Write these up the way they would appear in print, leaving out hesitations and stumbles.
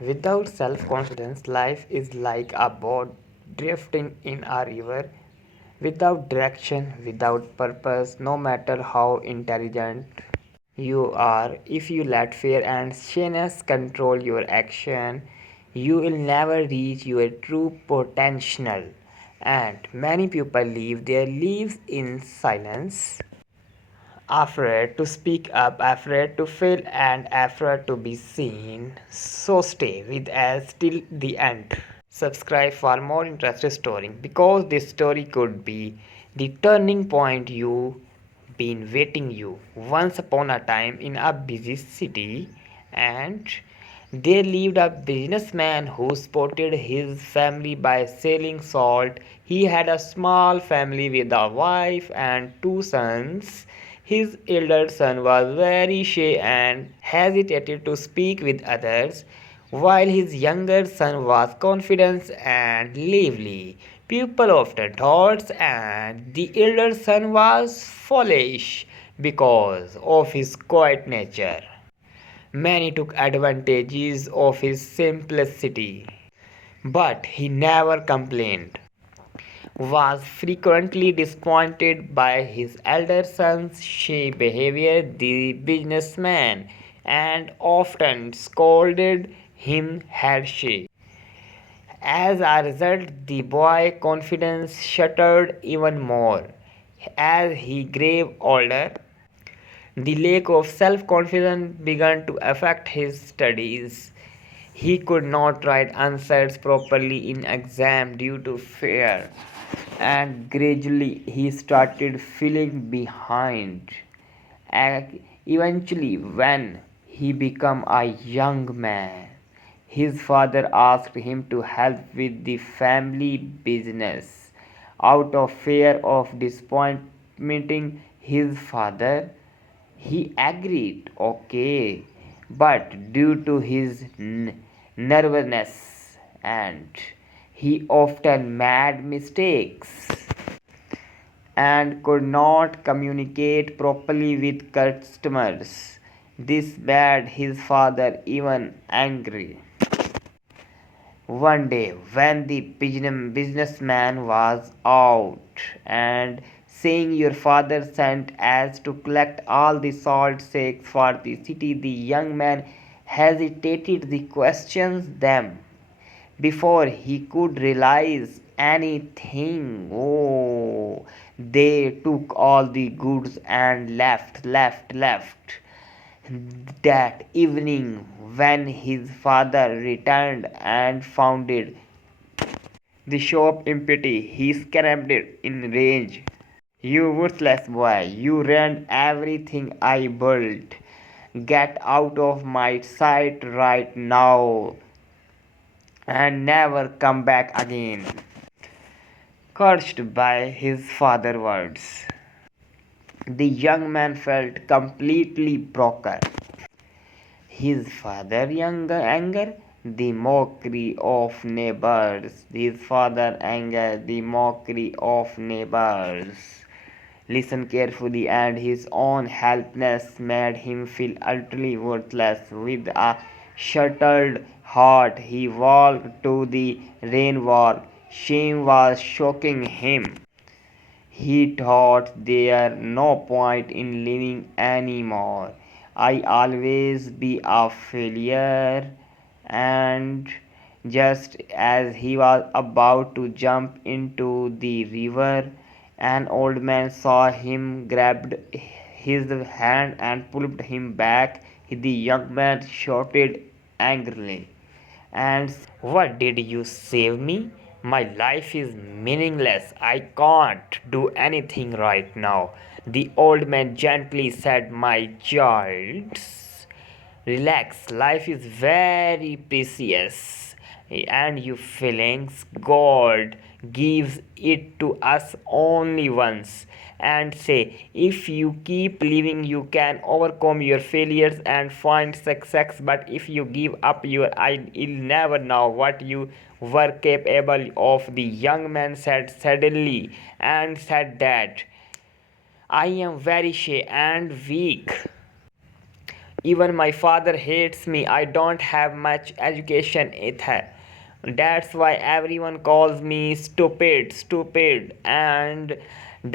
Without self confidence, life is like a boat drifting in a river without direction, without purpose, no matter how intelligent you are. If you let fear and shyness control your action, you will never reach your true potential. And many people live their lives in silence, afraid to speak up, afraid to fail, and afraid to be seen. So stay with us till the end. Subscribe for more interesting story because this story could be the turning point you been waiting you. Once upon a time in a busy city, and there lived a businessman who supported his family by selling salt. He had a small family with a wife and two sons. His elder son was very shy and hesitated to speak with others, while his younger son was confident and lively. People often thought and the elder son was foolish because of his quiet nature. Many took advantages of his simplicity, but he never complained, was frequently disappointed by his elder son's shy behavior, the businessman, and often scolded him harshly. As a result, the boy's confidence shattered even more. As he grew older, the lack of self confidence began to affect his studies. He could not write answers properly in exam due to fear, and gradually he started feeling behind. Eventually, when he became a young man, his father asked him to help with the family business. Out of fear of disappointing his father, he agreed, okay, but due to his nervousness and he often made mistakes and could not communicate properly with customers. This made his father even angry. One day, when the businessman was out and seeing your father sent as to collect all the salt sacks for the city, the young man hesitated to question them before he could realize anything. Oh, they took all the goods and left. That evening, when his father returned and found the shop empty, he screamed in rage. You worthless boy, you ruined everything I built. Get out of my sight right now and never come back again. Cursed by his father's words, the young man felt completely broken. His father younger anger, the mockery of neighbors. His father anger, the mockery of neighbors. Listen carefully, and his own helplessness made him feel utterly worthless. With a shattered heart, he walked to the rain wall. Shame was shocking him. He thought there no point in living anymore. I always be a failure. And just as he was about to jump into the river, an old man saw him, grabbed his hand and pulled him back. The young man shouted angrily, and what did you save me? My life is meaningless. I can't do anything right now. The old man gently said, my child, relax. Life is very precious. And your feelings, God gives it to us only once. And say, if you keep living, you can overcome your failures and find success. But if you give up, you'll never know what you were capable of. The young man said suddenly and said that I am very shy and weak. Even my father hates me. I don't have much education either. That's why everyone calls me stupid, stupid. And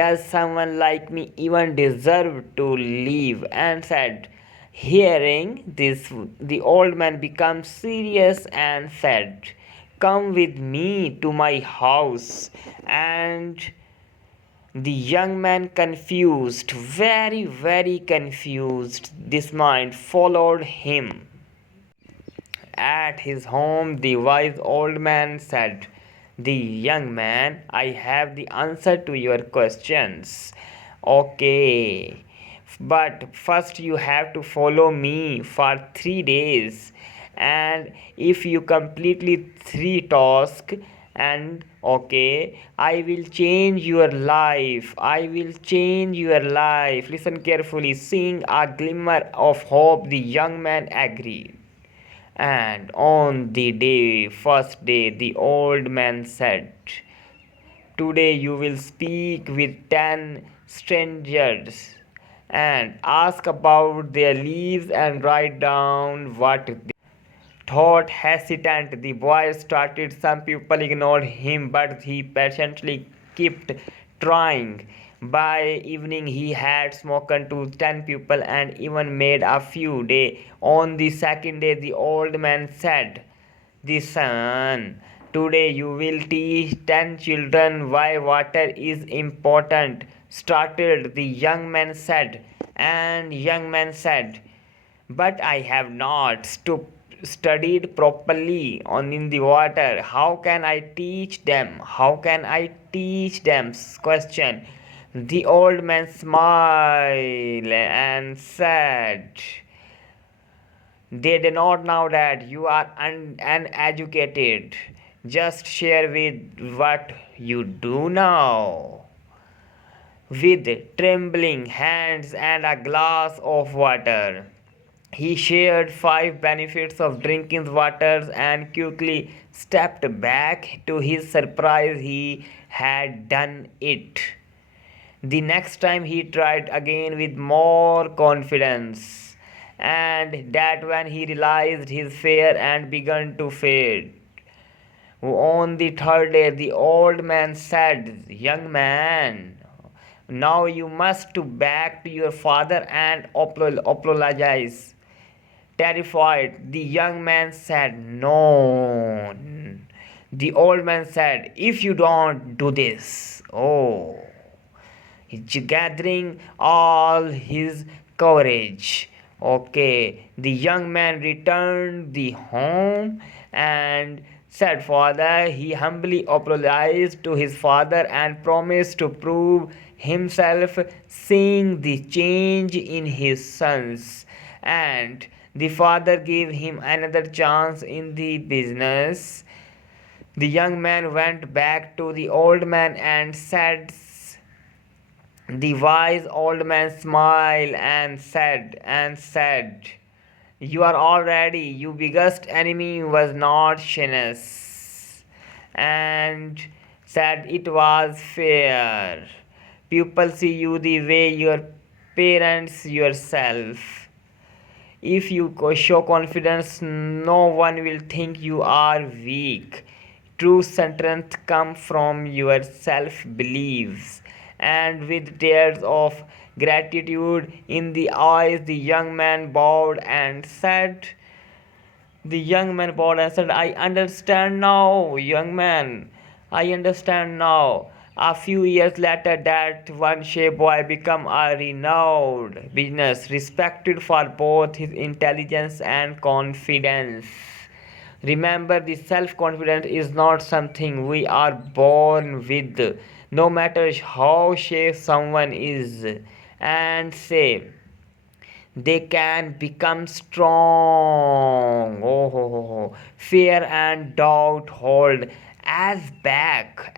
does someone like me even deserve to live? And said, hearing this, the old man becomes serious and said, come with me to my house. And the young man, confused, very, very confused, dismayed, followed him. At his home, the wise old man said, the young man, I have the answer to your questions. Okay, but first you have to follow me for 3 days. And if you completely 3 tasks, and okay, I will change your life. I will change your life. Listen carefully. Seeing a glimmer of hope, the young man agreed. And on the first day, the old man said, today you will speak with 10 strangers and ask about their lives and write down what they thought. Hesitant, the boy started. Some people ignored him, but he patiently kept trying. By evening, he had spoken to 10 people and even made a few days. On the second day, the old man said, the son, today you will teach 10 children why water is important. Started, the young man said, and young man said, but I have not studied properly on in the water. How can I teach them? How can I teach them? Question. The old man smiled and said, they do not know that you are uneducated. Just share with what you do know. With trembling hands and a glass of water, he shared 5 benefits of drinking water and quickly stepped back. To his surprise, he had done it. The next time he tried again with more confidence, and that when he realized his fear and began to fade. On the third day, the old man said, young man, now you must go back to your father and apologize. Terrified, the young man said, no. The old man said, if you don't do this, oh. Gathering all his courage. Okay, the young man returned the home and said, father, he humbly apologized to his father and promised to prove himself, seeing the change in his sons. And the father gave him another chance in the business. The young man went back to the old man and said, the wise old man smiled and said, you are already, your biggest enemy was not shyness, and said it was fear. People see you the way your parents yourself. If you show confidence, no one will think you are weak. True strength comes from your self-beliefs. And with tears of gratitude in the eyes, the young man bowed and said, I understand now, young man. I understand now. A few years later, that one Shea boy became a renowned business, respected for both his intelligence and confidence. Remember, the self confidence is not something we are born with, no matter how shy someone is. And say, they can become strong. Oh, ho, ho, ho. Fear and doubt hold as back.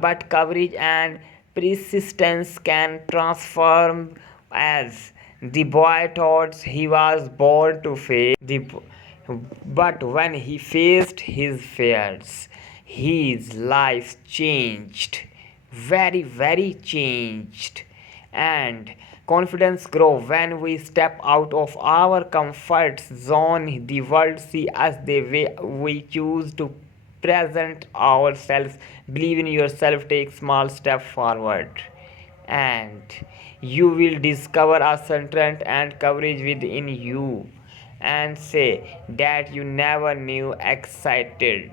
But courage and persistence can transform. As the boy thought he was born to face but when he faced his fears, his life changed, very, very changed. And Confidence grows when we step out of our comfort zone. The world sees us the way we choose to present ourselves. Believe in yourself, take small step forward, and you will discover a strength and courage within you, and say that you never knew. Excited,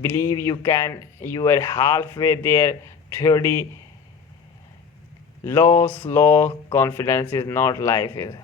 believe you can. You are halfway there. 30 low slow confidence is not life is.